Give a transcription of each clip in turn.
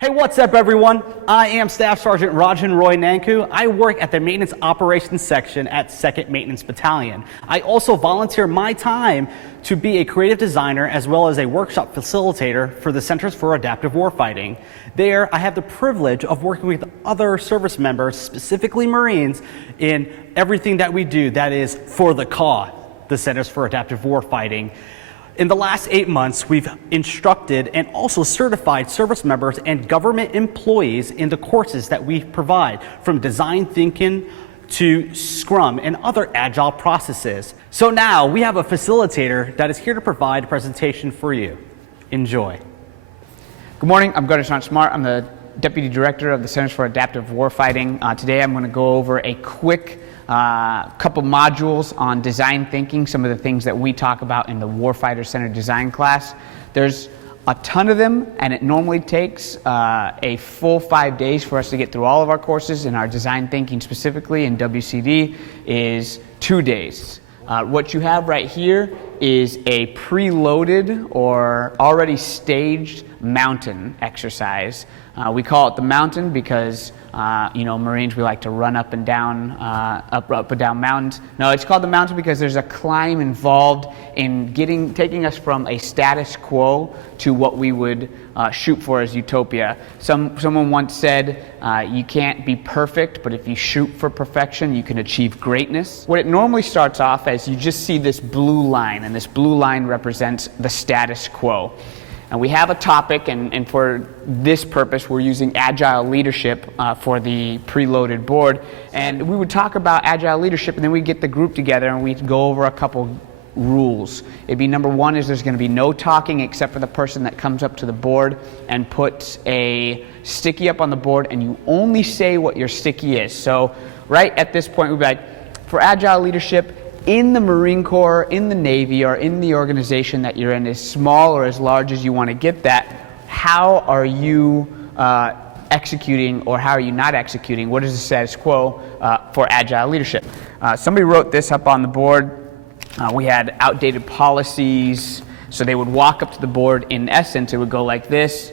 Hey, what's up everyone? I am Staff Sergeant Rajan Roy Nanku. I work at the Maintenance Operations Section at 2nd Maintenance Battalion. I also volunteer my time to be a creative designer as well as a workshop facilitator for the Centers for Adaptive Warfighting. There, I have the privilege of working with other service members, specifically Marines, in everything that we do that is for the CAW, the Centers for Adaptive Warfighting. In the last 8 months, we've instructed and also certified service members and government employees in the courses that we provide, from design thinking to Scrum and other agile processes. So now we have a facilitator that is here to provide a presentation for you. Enjoy. Good morning, I'm Gunnery Smart. I'm the Deputy Director of the Centers for Adaptive Warfighting. Today I'm going to go over a quick couple modules on design thinking, some of the things that we talk about in the Warfighter-Centered design class. There's a ton of them, and it normally takes a full 5 days for us to get through all of our courses, and our design thinking specifically in WCD is 2 days. What you have right here is a preloaded or already staged mountain exercise. We call it the mountain because Marines, we like to run up and down, up and down mountains. No, it's called the mountain because there's a climb involved in taking us from a status quo to what we would shoot for as utopia. Someone once said, you can't be perfect, but if you shoot for perfection, you can achieve greatness. What it normally starts off as, you just see this blue line, and this blue line represents the status quo. And we have a topic, and for this purpose, we're using agile leadership for the preloaded board. And we would talk about agile leadership, and then we'd get the group together and we'd go over a couple rules. It'd be number one is there's going to be no talking except for the person that comes up to the board and puts a sticky up on the board, and you only say what your sticky is. So right at this point, we'd be like, for agile leadership, in the Marine Corps, in the Navy, or in the organization that you're in, as small or as large as you want to get that, how are you executing, or how are you not executing? What is the status quo for agile leadership? Somebody wrote this up on the board. We had outdated policies, so they would walk up to the board. In essence, it would go like this: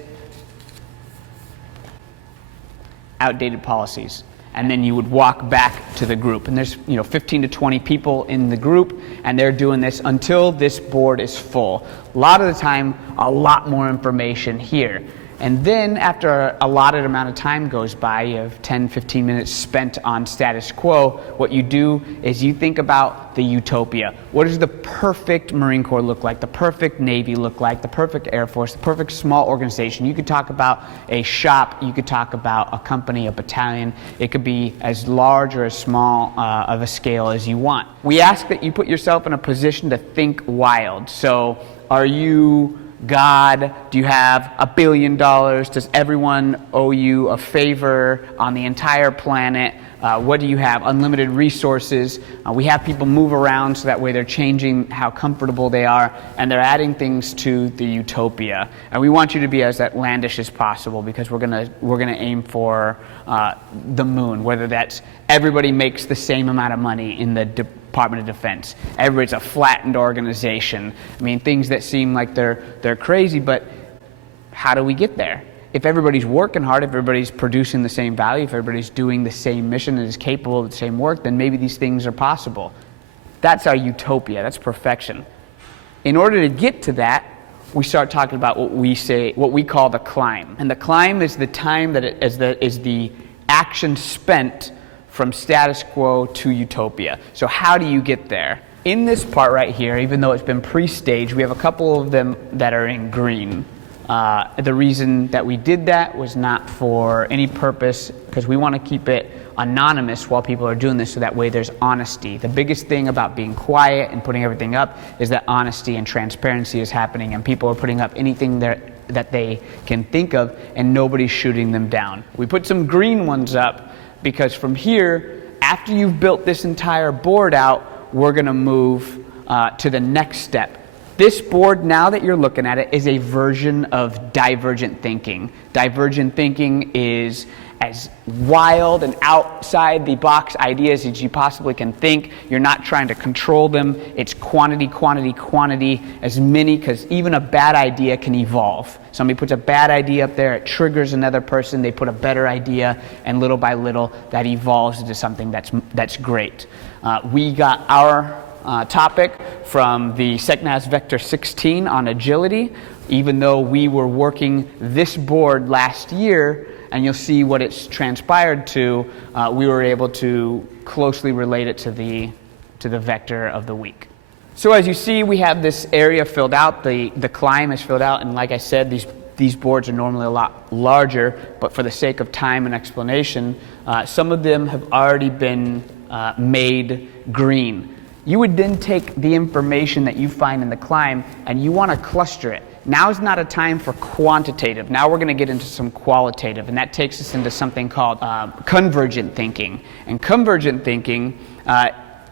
outdated policies. And then you would walk back to the group. And there's 15 to 20 people in the group, and they're doing this until this board is full. A lot of the time, a lot more information here. And then after a allotted amount of time goes by, you have 10, 15 minutes spent on status quo, what you do is you think about the utopia. What does the perfect Marine Corps look like? The perfect Navy look like? The perfect Air Force? The perfect small organization? You could talk about a shop. You could talk about a company, a battalion. It could be as large or as small of a scale as you want. We ask that you put yourself in a position to think wild. So are you God? Do you have $1 billion? Does everyone owe you a favor on the entire planet? What do you have? Unlimited resources. We have people move around so that way they're changing how comfortable they are, and they're adding things to the utopia. And we want you to be as outlandish as possible, because we're gonna aim for the moon, whether that's everybody makes the same amount of money in the Department of Defense. Everybody's a flattened organization. I mean, things that seem like they're crazy, but how do we get there? If everybody's working hard, if everybody's producing the same value, if everybody's doing the same mission and is capable of the same work, then maybe these things are possible. That's our utopia. That's perfection. In order to get to that, we start talking about what we call the climb. And the climb is the time that is the action spent from status quo to utopia. So how do you get there? In this part right here, even though it's been pre-staged, we have a couple of them that are in green. The reason that we did that was not for any purpose, because we want to keep it anonymous while people are doing this, so that way there's honesty. The biggest thing about being quiet and putting everything up is that honesty and transparency is happening, and people are putting up anything that they can think of, and nobody's shooting them down. We put some green ones up because from here, after you've built this entire board out, we're going to move to the next step. This board, now that you're looking at it, is a version of divergent thinking. Divergent thinking is as wild and outside the box ideas as you possibly can think. You're not trying to control them. It's quantity, quantity, quantity, as many, because even a bad idea can evolve. Somebody puts a bad idea up there, it triggers another person, they put a better idea, and little by little that evolves into something that's great. We got our topic from the SecNAS Vector 16 on agility, even though we were working this board last year, and you'll see what it's transpired to, we were able to closely relate it to the vector of the week. So as you see, we have this area filled out, the climb is filled out, and like I said, these boards are normally a lot larger, but for the sake of time and explanation, some of them have already been made green. You would then take the information that you find in the climb and you want to cluster it. Now is not a time for quantitative. Now we're going to get into some qualitative, and that takes us into something called convergent thinking. And convergent thinking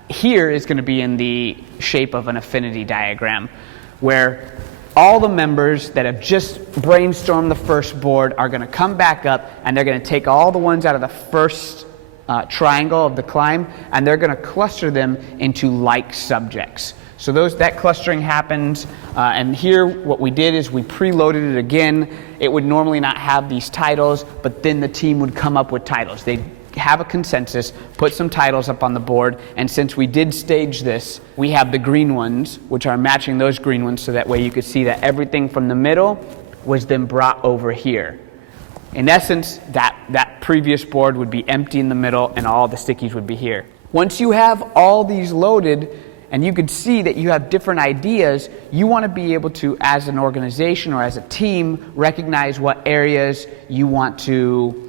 here is going to be in the shape of an affinity diagram, where all the members that have just brainstormed the first board are going to come back up, and they're going to take all the ones out of the first triangle of the climb, and they're going to cluster them into like subjects. So that clustering happens, and here what we did is we preloaded it again. It would normally not have these titles, but then the team would come up with titles. They'd have a consensus, put some titles up on the board, and since we did stage this, we have the green ones, which are matching those green ones, so that way you could see that everything from the middle was then brought over here. In essence, that previous board would be empty in the middle, and all the stickies would be here. Once you have all these loaded, and you could see that you have different ideas, you want to be able to, as an organization or as a team, recognize what areas you want to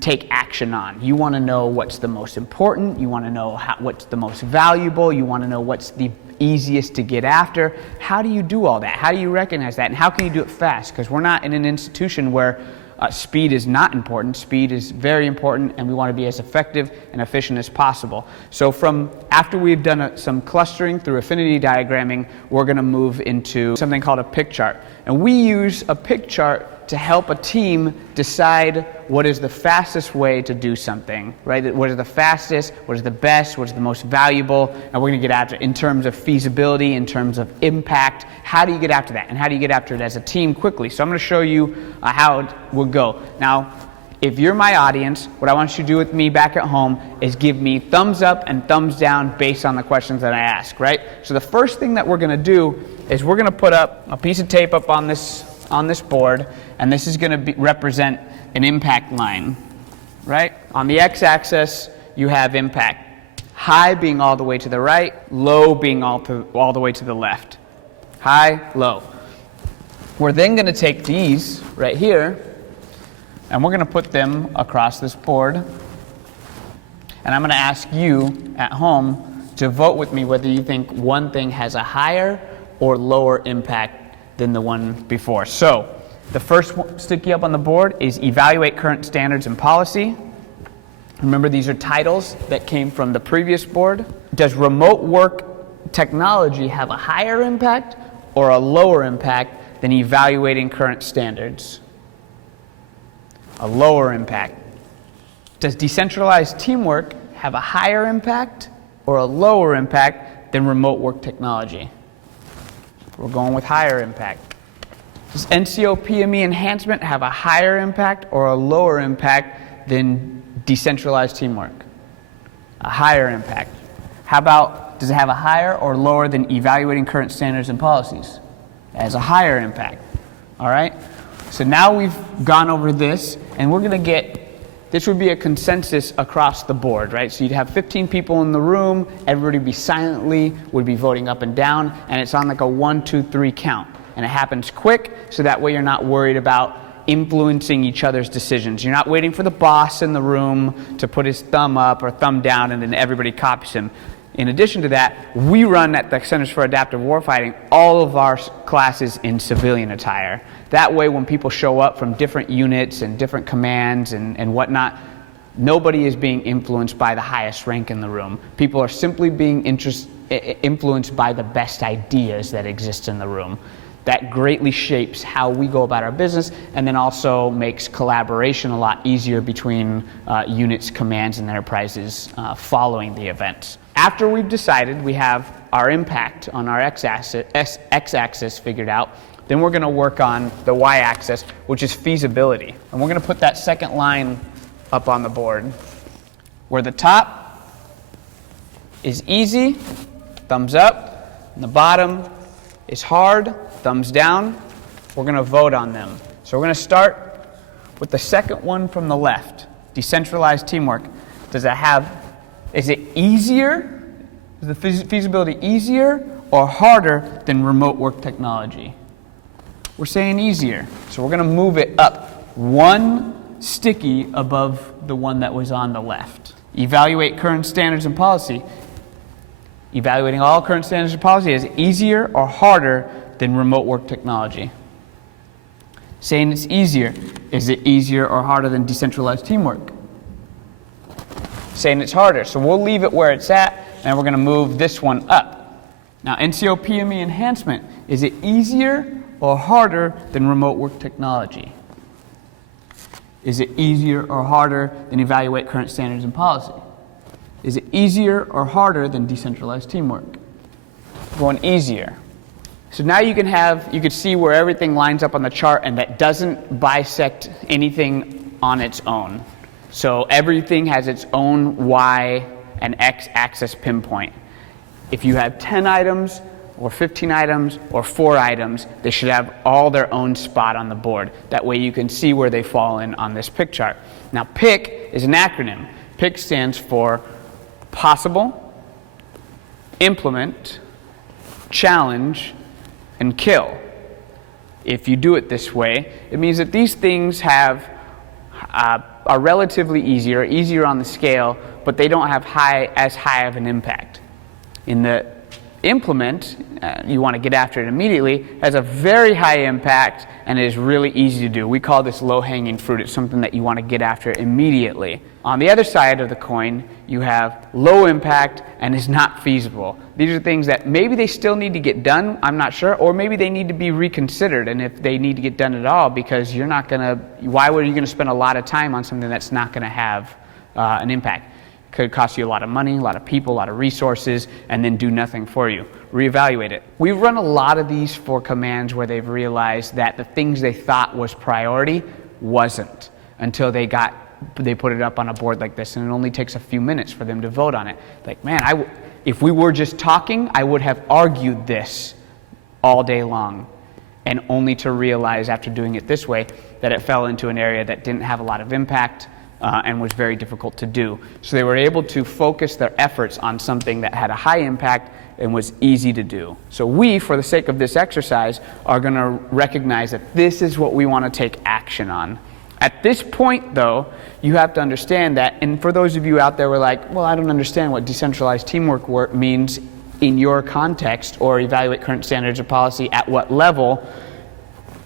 take action on. You want to know what's the most important, you want to know what's the most valuable, you want to know what's the easiest to get after. How do you do all that? How do you recognize that? And how can you do it fast? Because we're not in an institution where speed is not important. Speed is very important, and we want to be as effective and efficient as possible. So after we've done some clustering through affinity diagramming, we're going to move into something called a PICC chart. And we use a PICC chart to help a team decide what is the fastest way to do something, right? What is the fastest, what is the best, what is the most valuable, and we're going to get after it in terms of feasibility, in terms of impact. How do you get after that? And how do you get after it as a team quickly? So I'm going to show you how it will go. Now, if you're my audience, what I want you to do with me back at home is give me thumbs up and thumbs down based on the questions that I ask, right? So the first thing that we're going to do is we're going to put up a piece of tape up on this board, and this is going to represent an impact line, right? On the x-axis, you have impact. High being all the way to the right, low being all the way to the left. High, low. We're then going to take these right here, and we're going to put them across this board, and I'm going to ask you at home to vote with me whether you think one thing has a higher or lower impact than the one before. So the first sticky up on the board is evaluate current standards and policy. Remember, these are titles that came from the previous board. Does remote work technology have a higher impact or a lower impact than evaluating current standards? A lower impact. Does decentralized teamwork have a higher impact or a lower impact than remote work technology? We're going with higher impact. Does NCO PME enhancement have a higher impact or a lower impact than decentralized teamwork? A higher impact. How about, does it have a higher or lower than evaluating current standards and policies? It has a higher impact. All right? So now we've gone over this, and we're going to get, this would be a consensus across the board, right? So you'd have 15 people in the room, everybody would be voting up and down, and it's on like a 1, 2, 3 count. And it happens quick, so that way you're not worried about influencing each other's decisions. You're not waiting for the boss in the room to put his thumb up or thumb down, and then everybody copies him. In addition to that, we run at the Centers for Adaptive Warfighting all of our classes in civilian attire. That way, when people show up from different units and different commands and whatnot, nobody is being influenced by the highest rank in the room. People are simply being influenced by the best ideas that exist in the room. That greatly shapes how we go about our business, and then also makes collaboration a lot easier between units, commands, and enterprises following the events. After we've decided we have our impact on our x-axis figured out, then we're going to work on the y-axis, which is feasibility. And we're going to put that second line up on the board, where the top is easy, thumbs up, and the bottom is hard, thumbs down. We're going to vote on them. So we're going to start with the second one from the left, decentralized teamwork. Is it easier? Is the feasibility easier or harder than remote work technology? We're saying easier. So we're going to move it up one sticky above the one that was on the left. Evaluate current standards and policy. Evaluating all current standards and policy is easier or harder than remote work technology. Saying it's easier. Is it easier or harder than decentralized teamwork? Saying it's harder. So we'll leave it where it's at, and we're going to move this one up. Now, NCO PME enhancement. Is it easier or harder than remote work technology? Is it easier or harder than evaluate current standards and policy? Is it easier or harder than decentralized teamwork? Going easier. So now you can see where everything lines up on the chart, and that doesn't bisect anything on its own. So everything has its own Y and X axis pinpoint. If you have 10 items or 15 items or 4 items, they should have all their own spot on the board. That way you can see where they fall in on this PICC chart. Now PICC is an acronym. PICC stands for possible, implement, challenge, and kill. If you do it this way, it means that these things are relatively easier on the scale, but they don't have as high of an impact. In the implement, you want to get after it immediately, has a very high impact and it is really easy to do. We call this low-hanging fruit. It's something that you want to get after immediately. On the other side of the coin, you have low impact and is not feasible. These are things that maybe they still need to get done, I'm not sure, or maybe they need to be reconsidered, and if they need to get done at all, because why were you going to spend a lot of time on something that's not going to have an impact? Could cost you a lot of money, a lot of people, a lot of resources, and then do nothing for you. Reevaluate it. We've run a lot of these for commands where they've realized that the things they thought was priority wasn't, until they put it up on a board like this, and it only takes a few minutes for them to vote on it. Like, man, if we were just talking, I would have argued this all day long, and only to realize after doing it this way that it fell into an area that didn't have a lot of impact and was very difficult to do. So they were able to focus their efforts on something that had a high impact and was easy to do. So we, for the sake of this exercise, are going to recognize that this is what we want to take action on. At this point, though, you have to understand that, and for those of you out there who are like, well, I don't understand what decentralized teamwork means in your context, or evaluate current standards of policy at what level,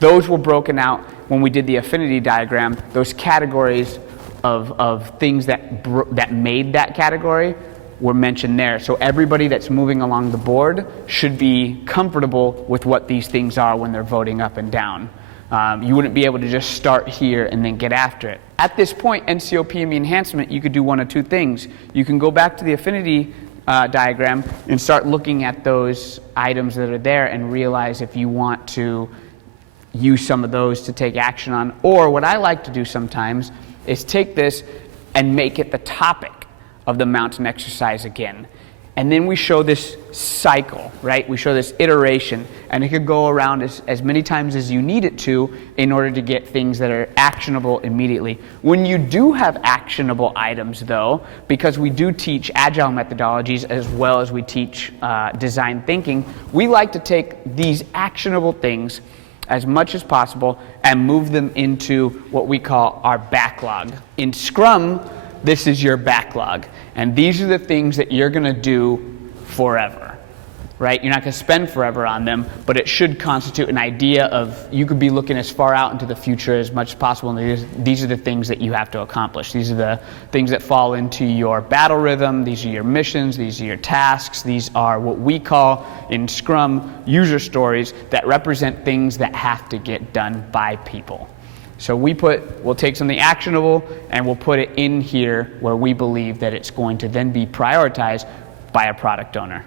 those were broken out when we did the affinity diagram. Those categories of things that made that category were mentioned there. So everybody that's moving along the board should be comfortable with what these things are when they're voting up and down. You wouldn't be able to just start here and then get after it. At this point, NCO PME enhancement, you could do one of two things. You can go back to the affinity diagram and start looking at those items that are there and realize if you want to use some of those to take action on. Or what I like to do sometimes is take this and make it the topic of the mountain exercise again. And then we show this cycle, right? We show this iteration, and it could go around as many times as you need it to in order to get things that are actionable immediately. When you do have actionable items, though, because we do teach agile methodologies as well as we teach design thinking, we like to take these actionable things as much as possible and move them into what we call our backlog. In Scrum, this is your backlog, and these are the things that you're going to do forever. right? You're not going to spend forever on them, but it should constitute an idea of, you could be looking as far out into the future as much as possible, and these are the things that you have to accomplish. These are the things that fall into your battle rhythm, these are your missions, these are your tasks, these are what we call in Scrum user stories that represent things that have to get done by people. So we'll take something actionable and we'll put it in here where we believe that it's going to then be prioritized by a product owner.